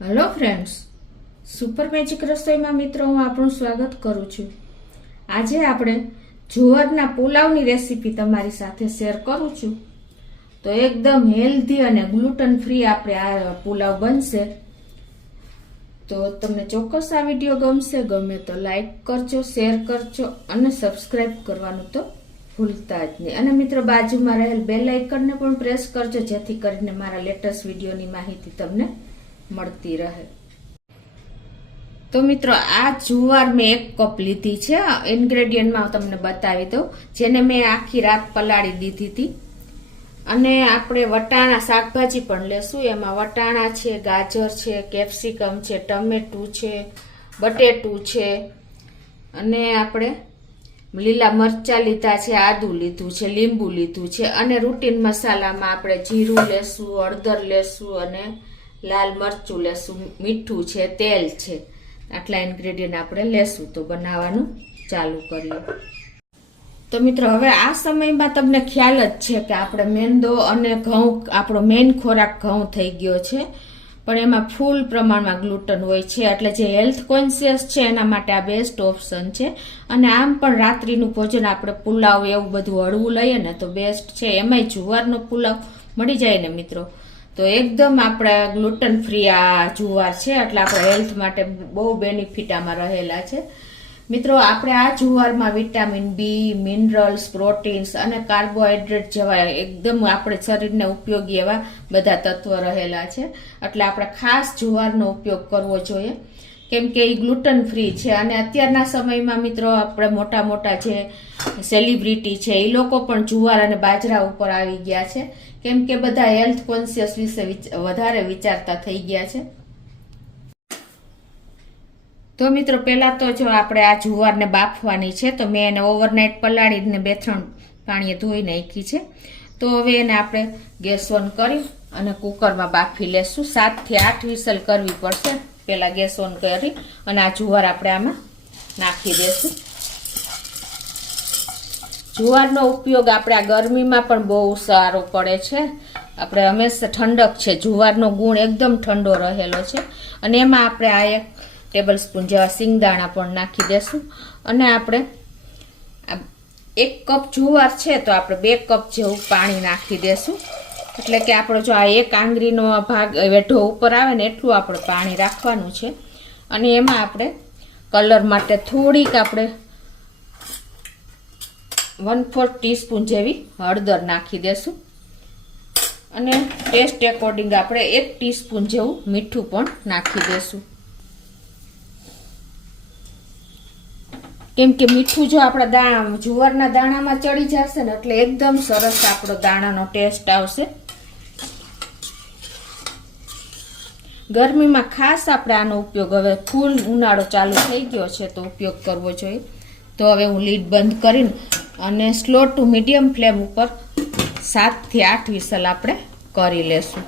Hello friends, super magic રસોઈમાં મિત્રો હું આપણું સ્વાગત કરું છું. આજે આપણે જુવારના પુલાવની રેસીપી તમારી સાથે શેર કરું છું. તો એકદમ હેલ્ધી અને ગ્લુટન ફ્રી આપણે આ પુલાવ બનશે. તો તમને ચોક્કસ આ વિડીયો ગમશે. ગમે તો લાઈક કરજો, શેર કરજો અને સબસ્ક્રાઈબ કરવાનું તો ભૂલતા જ નહીં. અને મિત્રો બાજુમાં રહેલ બેલ આઇકનને પણ પ્રેસ કરજો, જેથી કરીને મારા લેટેસ્ટ વિડીયોની માહિતી તમને મળતી રહે. તો મિત્રો આ જુવાર મેં 1 કપ લીધી છે. ઇન્ગ્રેડિયન્ટમાં તમને બતાવી દઉં, જેને મેં આખી રાત પલાળી દીધી હતી. અને આપણે વટાણા શાકભાજી પણ લેશું. એમાં વટાણા છે, ગાજર છે, કેપ્સિકમ છે, ટમેટું છે, બટેટું છે, અને આપણે લીલા મરચાં લીધા છે, આદુ લીધું છે, લીંબુ લીધું છે. અને રૂટીન મસાલામાં આપણે જીરું લેશું, હળદર લેશું અને લાલ મરચું લેશું, મીઠું છે, તેલ છે. આટલા ઇન્ગ્રેડિયન્ટ આપણે લેશું. તો બનાવવાનું ચાલુ કરીએ. તો મિત્રો હવે આ સમયમાં તમને ખ્યાલ જ છે કે આપણે મેંદો અને ઘઉં, આપણો મેઇન ખોરાક ઘઉં થઈ ગયો છે, પણ એમાં ફૂલ પ્રમાણમાં ગ્લુટન હોય છે. એટલે જે હેલ્થ કોન્શિયસ છે એના માટે આ બેસ્ટ ઓપ્શન છે. અને આમ પણ રાત્રિનું ભોજન આપણે પુલાવ એવું બધું હળવું લઈએ ને તો બેસ્ટ છે. એમાંય જુવારનો પુલાવ મળી જાય ને મિત્રો, તો એકદમ આપણે ગ્લુટન ફ્રી આ જુવાર છે. એટલે આપણા હેલ્થ માટે બહુ બેનિફિટ આમાં રહેલા છે. મિત્રો આપણે આ જુવારમાં વિટામિન બી, મિનરલ્સ, પ્રોટીન્સ અને કાર્બોહાઈડ્રેટ જેવા એકદમ આપણે શરીરને ઉપયોગી એવા બધા તત્વો રહેલા છે. એટલે આપણે ખાસ જુવારનો ઉપયોગ કરવો જોઈએ, કેમ કે એ ગ્લુટન ફ્રી છે. અને અત્યારના સમયમાં મિત્રો આપણે મોટા મોટા જે સેલિબ્રિટી છે એ લોકો પણ જુવાર અને બાજરા ઉપર આવી ગયા છે, કેમ કે બધા હેલ્થ કોન્શિયસ વિશે વધારે વિચારતા થઈ ગયા છે. તો મિત્રો પહેલા તો જો આપણે આ જુવારને બાફવાની છે, તો મેં એને ઓવરનાઇટ પલાળીને 2-3 પાણીએ ધોઈ નાખી છે. તો હવે એને આપણે ગેસ ઓન કરી અને કુકરમાં બાફી લેશું. 7 થી 8 વિસલ કરવી પડશે. પહેલા ગેસ ઓન કરી અને આ જુવાર આપણે આમાં નાખી દેશું. જુવારનો ઉપયોગ આપણે આ ગરમીમાં પણ બહુ સારો પડે છે. આપણે હંમેશા ઠંડક છે, જુવારનો ગુણ એકદમ ઠંડો રહેલો છે. અને એમાં આપણે આ 1 ટેબલ સ્પૂન જેવા સિંગદાણા પણ નાખી દેશું. અને આપણે 1 કપ જુવાર છે તો આપણે 2 કપ જેવું પાણી નાખી દેશું. એટલે કે આપણો જો આ 1 આંગળીનો ભાગ વેઢો ઉપર આવે ને એટલું આપણે પાણી રાખવાનું છે. અને એમાં આપણે કલર માટે થોડીક આપણે 1/4 ટીસ્પૂન જેવી હળદર નાખી દેશું. અને ટેસ્ટ એકોર્ડિંગ આપણે 1 ટીસ્પૂન જેવું મીઠું પણ નાખી દેશું. કેમ કે મીઠું જો આપણા જુવારના દાણામાં ચડી જશે ને એટલે એકદમ સરસ આપણો દાણાનો ટેસ્ટ આવશે. ગરમીમાં ખાસ આપણે આનો ઉપયોગ, હવે ફૂલ ઉનાળો ચાલુ થઈ ગયો છે તો ઉપયોગ કરવો જોઈએ. તો હવે હું લીડ બંધ કરીને અને સ્લો ટુ મીડિયમ ફ્લેમ ઉપર 7 થી 8 વિસલ આપણે કરી લેશું.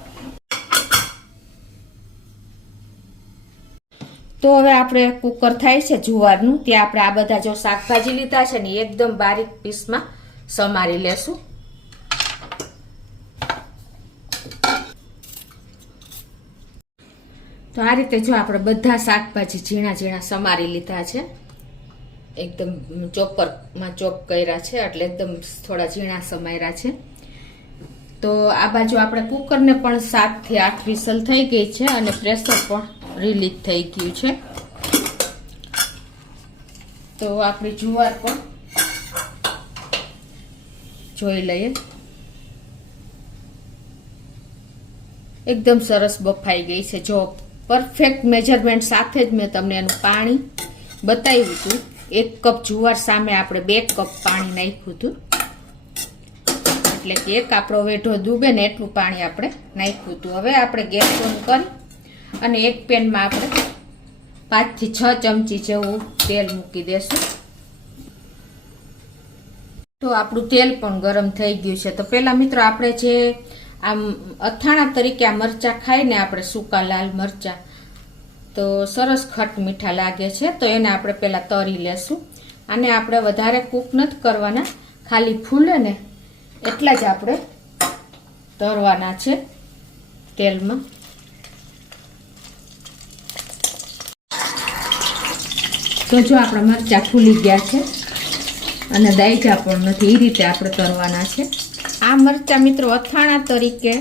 તો હવે આપણે કુકર થાય છે જુવારનું, ત્યાં આપણે આ બધા જો શાકભાજી લીધા છે ને એકદમ બારીક પીસમાં સમારી લેશું. તો આ રીતે જો આપણે બધા શાકભાજી ઝીણા ઝીણા સમારી લીધા છે, એકદમ ચોપરમાં ચોપ કર્યા છે, એટલે એકદમ થોડા ઝીણા સમાર્યા છે. તો આ બાજુ આપણે કુકરને પણ 7 થી 8 વિસલ થઈ ગઈ છે અને પ્રેશર પણ રિલીઝ થઈ ગયું છે. તો આપણી જુવાર પણ જોઈ લઈએ. એકદમ સરસ બફાઈ ગઈ છે. જો પરફેક્ટ મેજરમેન્ટ સાથે જ મેં તમને એનું પાણી બતાવ્યું હતું. 1 કપ જુવાર સામે આપણે 2 કપ પાણી નાખ્યું હતું. એટલે કે 1 આપણો વેઢો ડૂબે ને એટલું પાણી આપણે નાખ્યું હતું. હવે આપણે ગેસ ઓન કરી અને એક પેનમાં આપણે 5 થી 6 ચમચી જેવું તેલ મૂકી દેશું. તો આપણું તેલ પણ ગરમ થઈ ગયું છે. તો પહેલા મિત્રો આપણે જે આમ અથાણા તરીકે આ મરચાં ખાઈને આપણે સૂકા લાલ મરચાં, તો સરસ ખટ મીઠા લાગે છે. તો એને આપણે પહેલા તરી લેશું. આને આપણે વધારે કૂક નથી કરવાના, ખાલી ફૂલે ને એટલા જ આપણે તરવાના છે તેલમાં. તો જો આપણા મરચાં ફૂલી ગયા છે અને દાયજા પણ નથી, એ રીતે આપણે તરવાના છે. આ મરચાં મિત્રો અથાણા તરીકે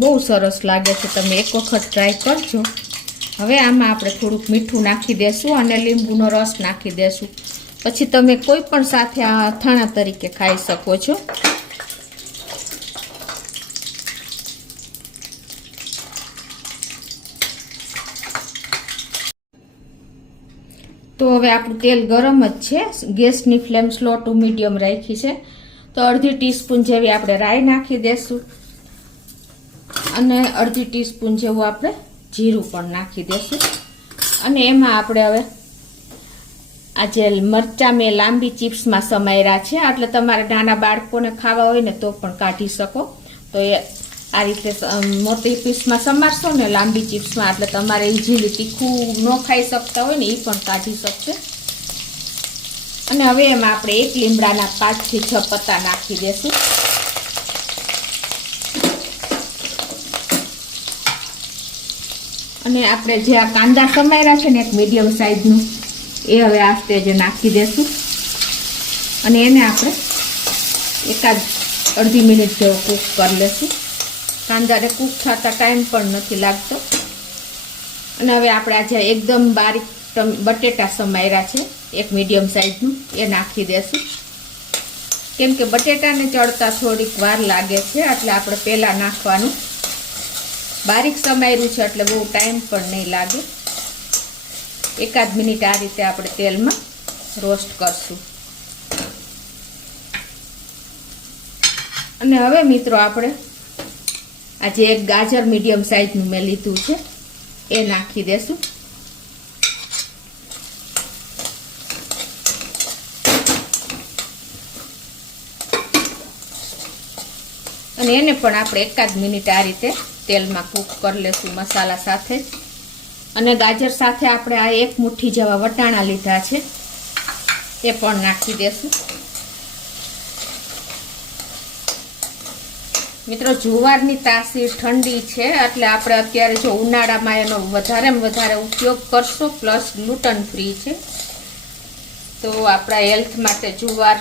બહુ સરસ લાગે છે, તમે એક વખત ટ્રાય કરજો. હવે આમાં આપણે થોડુંક મીઠું નાખી દેશું અને લીંબુનો રસ નાખી દેશું. પછી તમે કોઈ પણ સાથે આ અથાણા તરીકે ખાઈ શકો છો. તો હવે આપણું તેલ ગરમ જ છે, ગેસની ફ્લેમ સ્લો ટુ મીડિયમ રાખી છે. તો અડધી ટીસ્પૂન જેવી આપણે રાઈ નાખી દેશું અને અડધી ટીસ્પૂન જેવું આપણે જીરું પણ નાખી દેશું. અને એમાં આપણે હવે આ જે મરચાં મેં લાંબી ચિપ્સમાં સમાર્યા છે, એટલે તમારે નાના બાળકોને ખાવા હોય ને તો પણ કાઢી શકો. તો એ આ રીતે મોટી પીસમાં સમારશો ને લાંબી ચિપ્સમાં, એટલે તમારે ઇઝીલી તીખું ન ખાઈ શકતા હોય ને એ પણ કાઢી શકશે. અને હવે એમાં આપણે એક લીમડાના 5 થી 6 પત્તા નાખી દેશું. અને આપણે જે આ કાંદા સમાર્યા છે ને એક મીડિયમ સાઈઝનું, એ હવે આ સ્ટેજે નાખી દેશું. અને એને આપણે એકાદ અડધી મિનિટ જેવો કૂક કરી લેશું. કાંદાને કૂક થતા ટાઈમ પણ નથી લાગતો. અને હવે આપણે આજે એકદમ બારીક બટેટા સમાર્યા છે એક મીડિયમ સાઈઝનું, એ નાખી દેશું. કેમ કે બટેટાને ચડતા થોડીક વાર લાગે છે, એટલે આપણે પહેલાં નાખવાનું. બારીક સમાર્યું છે એટલે બહુ ટાઈમ પણ નહીં લાગે. એકાદ મિનિટ આ રીતે આપણે તેલમાં રોસ્ટ કરશું. અને હવે મિત્રો આપણે આજે એક ગાજર મીડિયમ સાઈઝનું મેં લીધું છે, એ નાખી દેશું. અને એને પણ આપણે એકાદ મિનિટ આ રીતે તેલમાં કૂક કરી લેશું મસાલા સાથે જ. અને ગાજર સાથે આપણે આ એક મુઠ્ઠી જેવા વટાણા લીધા છે, એ પણ નાખી દેશું. મિત્રો જુવારની તાસીર ઠંડી છે, એટલે આપણે અત્યારે જો ઉનાળામાં એનો વધારેમાં વધારે ઉપયોગ કરશો. પ્લસ ગ્લુટન ફ્રી છે, તો આપણા હેલ્થ માટે જુવાર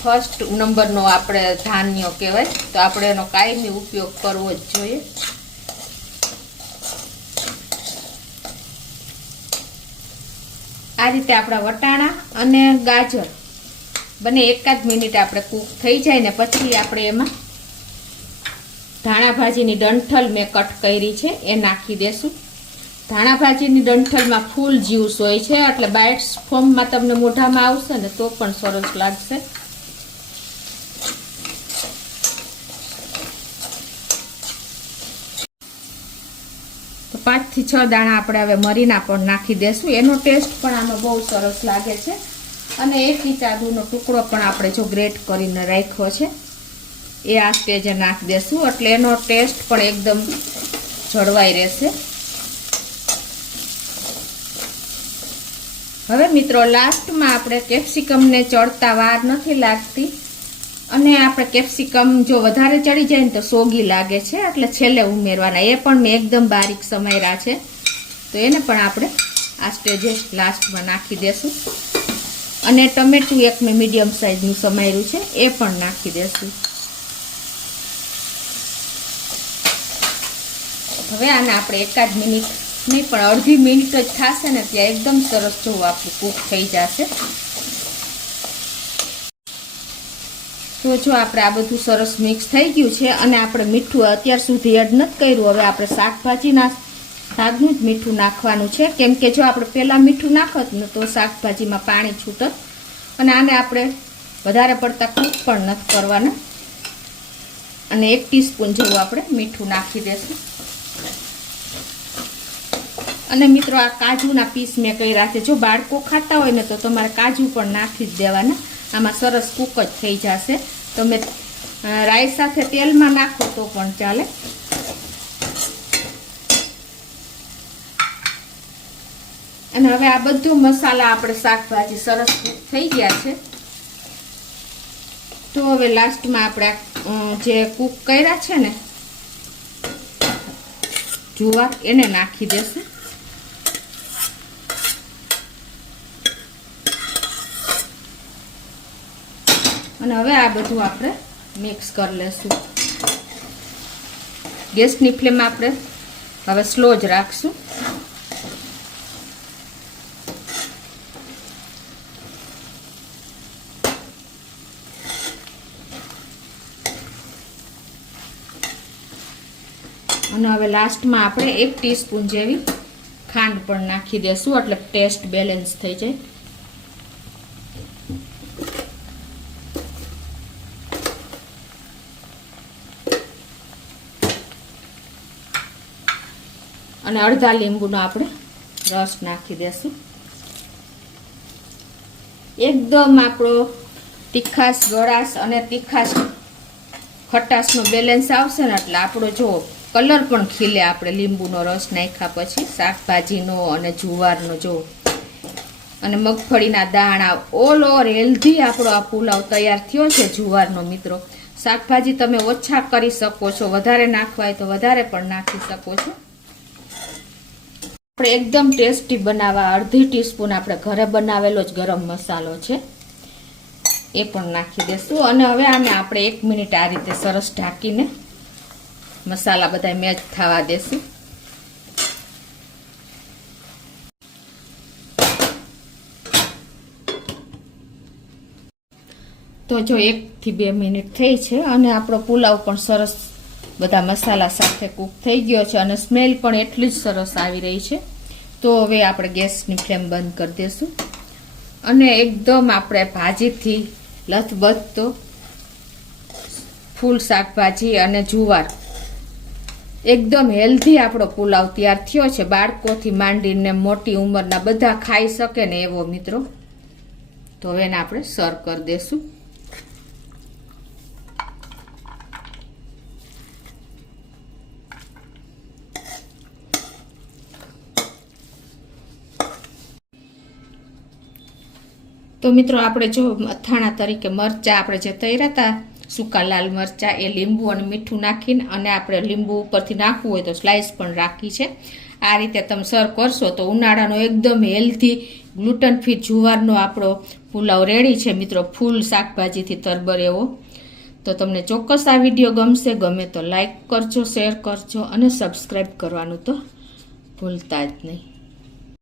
ફર્સ્ટ નંબરનો આપણે ધાન્ય કહેવાય. તો આપણે એનો કાયમી ઉપયોગ કરવો જ જોઈએ. આ રીતે આપણા વટાણા અને ગાજર બંને એકાદ મિનિટ આપણે કૂક થઈ જાય ને પછી આપણે એમાં ધાણા ભાજીની ડંઠલ મેં કટ કરી છે, એ નાખી દેશું. ધાણા ભાજીની ડંઠલમાં ફૂલ જ્યુસ હોય છે, એટલે બાઇટ્સ ફોર્મમાં તમને મોઢામાં આવશે ને તો પણ સરસ લાગશે. તો 5 થી 6 દાણા આપણે હવે મરીના પણ નાખી દેશું. એનો ટેસ્ટ પણ આમાં બહુ સરસ લાગે છે. અને 1 ઇંચ આદુનો ટુકડો પણ આપણે જો ગ્રેટ કરીને રાખ્યો છે, એ આ સ્ટેજે નાખી દેશું, એટલે એનો ટેસ્ટ પણ એકદમ જળવાઈ રહેશે. હવે મિત્રો લાસ્ટમાં આપણે કેપ્સિકમને ચડતા વાર નથી લાગતી. અને આપણે કેપ્સિકમ જો વધારે ચડી જાય ને તો સોગી લાગે છે, એટલે છેલ્લે ઉમેરવાના. એ પણ મેં એકદમ બારીક સમાર્યા છે, તો એને પણ આપણે આ સ્ટેજે લાસ્ટમાં નાખી દેશું. અને ટમેટું એક મેં મીડિયમ સાઈઝનું સમાર્યું છે, એ પણ નાખી દેશું. હવે આને આપણે એકાદ મિનિટ નહીં પણ અડધી મિનિટ જ થશે ને ત્યાં એકદમ સરસ જેવું આપણું કૂક થઈ જશે. તો જો આપણે આ બધું સરસ મિક્સ થઈ ગયું છે. અને આપણે મીઠું અત્યાર સુધી એડ નથી કર્યું. હવે આપણે શાકભાજીના શાકનું જ મીઠું નાખવાનું છે, કેમ કે જો આપણે પહેલાં મીઠું નાખત ને તો શાકભાજીમાં પાણી છૂટત. અને આને આપણે વધારે પડતા કૂક પણ નથી કરવાના. અને 1 ટીસ્પૂન જેવું આપણે મીઠું નાખી દઈશું. અને મિત્રો આ કાજુના પીસ મેં કર્યા છે. જો બાળકો ખાતા હોય ને તો તમારે કાજુ પણ નાખી જ દેવાના. આમાં સરસ કૂક જ થઈ જશે. તમે રાઈ સાથે તેલમાં નાખો તો પણ ચાલે. અને હવે આ બધું મસાલા આપણે શાકભાજી સરસ કૂક થઈ ગયા છે. તો હવે લાસ્ટમાં આપણે જે કૂક કર્યા છે ને જુવાર, એને નાખી દેશું. અને હવે આ બધું આપણે મિક્સ કરી લેશું. ગેસની ફ્લેમ આપણે હવે સ્લો જ રાખશું. અને હવે લાસ્ટમાં આપણે 1 ટીસ્પૂન જેવી ખાંડ પણ નાખી દેશું, એટલે ટેસ્ટ બેલેન્સ થઈ જાય. અને અડધા લીંબુનો આપણે રસ નાખી દેશું. એકદમ આપણો તીખાશ ગળાશ અને તીખાશ ખટાશનો બેલેન્સ આવશે ને એટલે આપણો જો કલર પણ ખીલે. આપણે લીંબુનો રસ નાખ્યા પછી શાકભાજીનો અને જુવારનો જો અને મગફળીના દાણા ઓલ ઓવર હેલ્ધી આપણો આ પુલાવ તૈયાર થયો છે જુવારનો. મિત્રો શાકભાજી તમે ઓછા કરી શકો છો, વધારે નાખવા હોય તો વધારે પણ નાખી શકો છો. આપણે એકદમ ટેસ્ટી બનાવવા અડધી ટીસ્પૂન આપણે ઘરે બનાવેલો જ ગરમ મસાલો છે એ પણ નાખી દેશું. અને હવે આને આપણે 1 મિનિટ આ રીતે સરસ ઢાંકીને મસાલા બધા મેચ થવા દેશું. તો જો 1 થી 2 મિનિટ થઈ છે અને આપણો પુલાવ પણ સરસ બધા મસાલા સાથે કૂક થઈ ગયો છે અને સ્મેલ પણ એટલી જ સરસ આવી રહી છે. તો હવે આપણે ગેસની ફ્લેમ બંધ કરી દઈશું અને એકદમ આપણે ભાજીથી લથબથતો ફૂલ શાકભાજી અને જુવાર એકદમ હેલ્ધી આપણો પુલાવ તૈયાર થયો છે. બાળકોથી માંડીને મોટી ઉંમરના બધા ખાઈ શકે ને એવો મિત્રો. તો હવે એને આપણે સર્વ કરી દઈશું. તો મિત્રો આપણે જો અથાણા તરીકે મરચાં આપણે જે તૈયાર હતા સૂકા લાલ મરચાં એ લીંબુ અને મીઠું નાખીને અને આપણે લીંબુ ઉપરથી નાખવું હોય તો સ્લાઇસ પણ રાખી છે. આ રીતે તમે સર્વ કરશો તો ઉનાળાનો એકદમ હેલ્ધી ગ્લુટન ફ્રી જુવારનો આપણો પુલાવ રેડી છે મિત્રો, ફૂલ શાકભાજીથી તરબર એવો. તો તમને ચોક્કસ આ વિડીયો ગમશે. ગમે તો લાઈક કરજો, શેર કરજો અને સબસ્ક્રાઈબ કરવાનું તો ભૂલતા જ નહીં.